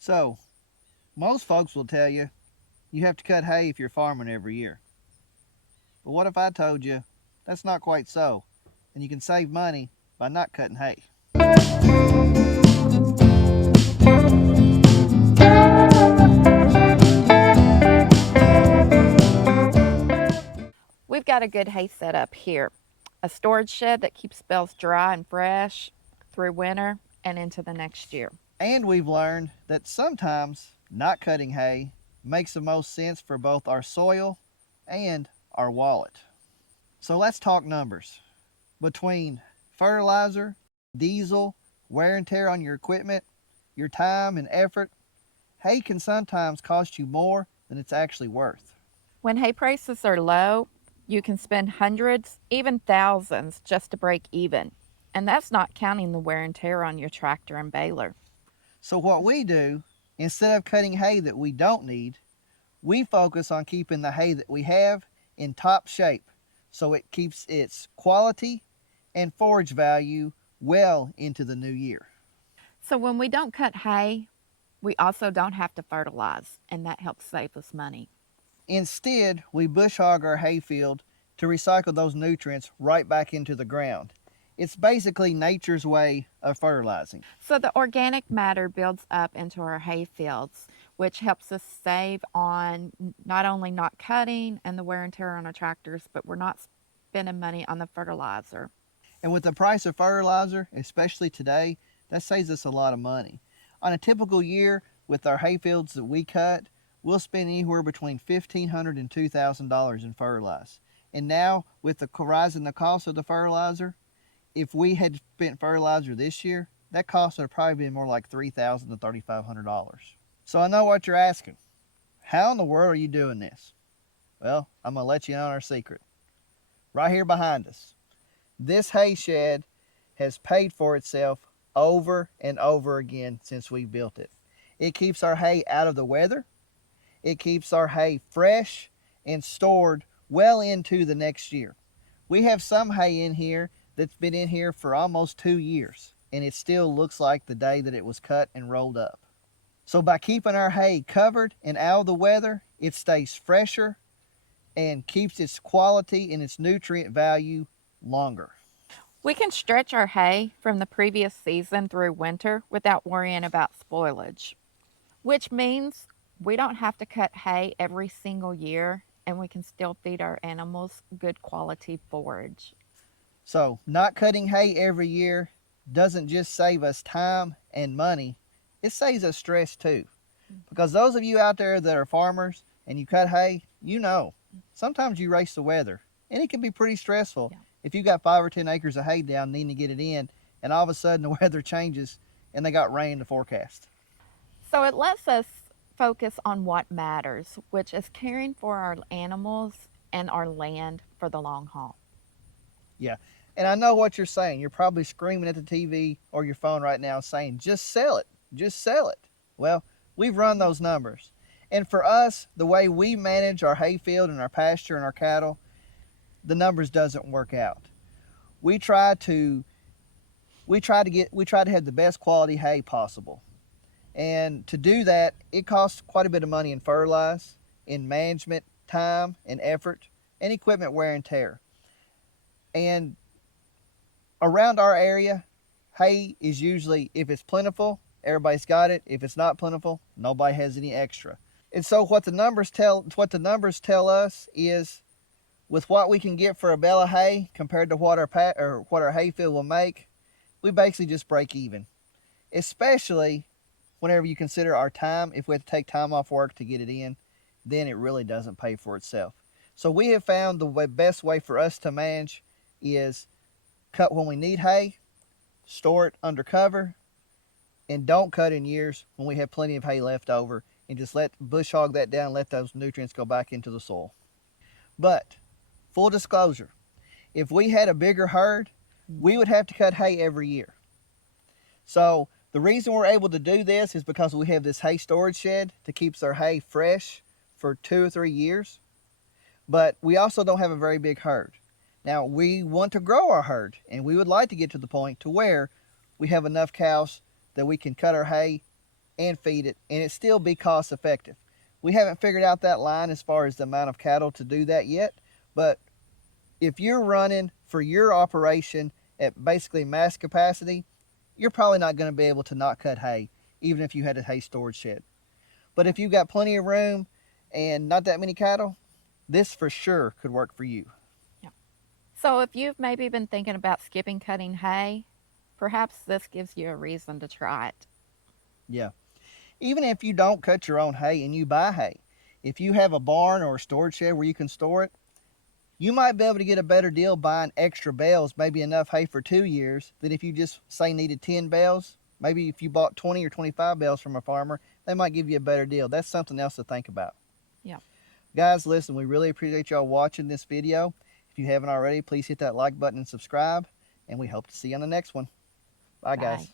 So, most folks will tell you you have to cut hay if you're farming every year. But what if I told you that's not quite so, and you can save money by not cutting hay? We've got a good hay setup here. A storage shed that keeps bales dry and fresh through winter and into the next year. And we've learned that sometimes not cutting hay makes the most sense for both our soil and our wallet. So let's talk numbers. Between fertilizer, diesel, wear and tear on your equipment, your time and effort, hay can sometimes cost you more than it's actually worth. When hay prices are low, you can spend hundreds, even thousands, just to break even. And that's not counting the wear and tear on your tractor and baler. So, what we do, instead of cutting hay that we don't need, we focus on keeping the hay that we have in top shape so it keeps its quality and forage value well into the new year. So when we don't cut hay, we also don't have to fertilize, and that helps save us money. Instead, we bush hog our hayfield to recycle those nutrients right back into the ground. It's basically nature's way of fertilizing. So the organic matter builds up into our hay fields, which helps us save on not only not cutting and the wear and tear on our tractors, but we're not spending money on the fertilizer. And with the price of fertilizer, especially today, that saves us a lot of money. On a typical year with our hayfields that we cut, we'll spend anywhere between $1,500 and $2,000 in fertilizer. And now, with the rise in the cost of the fertilizer, if we had spent fertilizer this year, that cost would have probably been more like $3,000 to $3,500. So I know what you're asking. How in the world are you doing this? Well, I'm going to let you in on our secret. Right here behind us. This hay shed has paid for itself over and over again since we built it. It keeps our hay out of the weather. It keeps our hay fresh and stored well into the next year. We have some hay in here that's been in here for almost 2 years, and it still looks like the day that it was cut and rolled up. So by keeping our hay covered and out of the weather, it stays fresher and keeps its quality and its nutrient value longer. We can stretch our hay from the previous season through winter without worrying about spoilage, which means we don't have to cut hay every single year and we can still feed our animals good quality forage. So not cutting hay every year doesn't just save us time and money, it saves us stress too. Because those of you out there that are farmers and you cut hay, you know, sometimes you race the weather and it can be pretty stressful. Yeah. If you got 5 or 10 acres of hay down needing to get it in, and all of a sudden the weather changes and they got rain in the forecast. So it lets us focus on what matters, which is caring for our animals and our land for the long haul. Yeah. And I know what you're saying. You're probably screaming at the TV or your phone right now saying, just sell it. Just sell it. Well, we've run those numbers. And for us, the way we manage our hayfield and our pasture and our cattle, the numbers doesn't work out. We try to have the best quality hay possible. And to do that, it costs quite a bit of money in fertilizer, in management, time and effort, and equipment wear and tear. And around our area, hay is usually, if it's plentiful, everybody's got it. If it's not plentiful, nobody has any extra. And so what the numbers tell us is, with what we can get for a bale of hay compared to what our hayfield will make, we basically just break even. Especially whenever you consider our time. If we have to take time off work to get it in, then it really doesn't pay for itself. So we have found the best way for us to manage is cut when we need hay, store it under cover, and don't cut in years when we have plenty of hay left over, and just let bush hog that down, let those nutrients go back into the soil. But full disclosure, if we had a bigger herd, we would have to cut hay every year. So the reason we're able to do this is because we have this hay storage shed that keeps our hay fresh for 2 or 3 years. But we also don't have a very big herd. Now, we want to grow our herd, and we would like to get to the point to where we have enough cows that we can cut our hay and feed it, and it still be cost effective. We haven't figured out that line as far as the amount of cattle to do that yet, but if you're running for your operation at basically mass capacity, you're probably not going to be able to not cut hay, even if you had a hay storage shed. But if you've got plenty of room and not that many cattle, this for sure could work for you. Yeah. So if you've maybe been thinking about skipping cutting hay, perhaps this gives you a reason to try it. Yeah. Even if you don't cut your own hay and you buy hay, if you have a barn or a storage shed where you can store it, you might be able to get a better deal buying extra bales, maybe enough hay for 2 years, than if you just say needed 10 bales. Maybe if you bought 20 or 25 bales from a farmer, they might give you a better deal. That's something else to think about. Yeah. Guys, listen, we really appreciate y'all watching this video. If you haven't already, please hit that like button and subscribe, and we hope to see you on the next one. Bye, Bye. guys.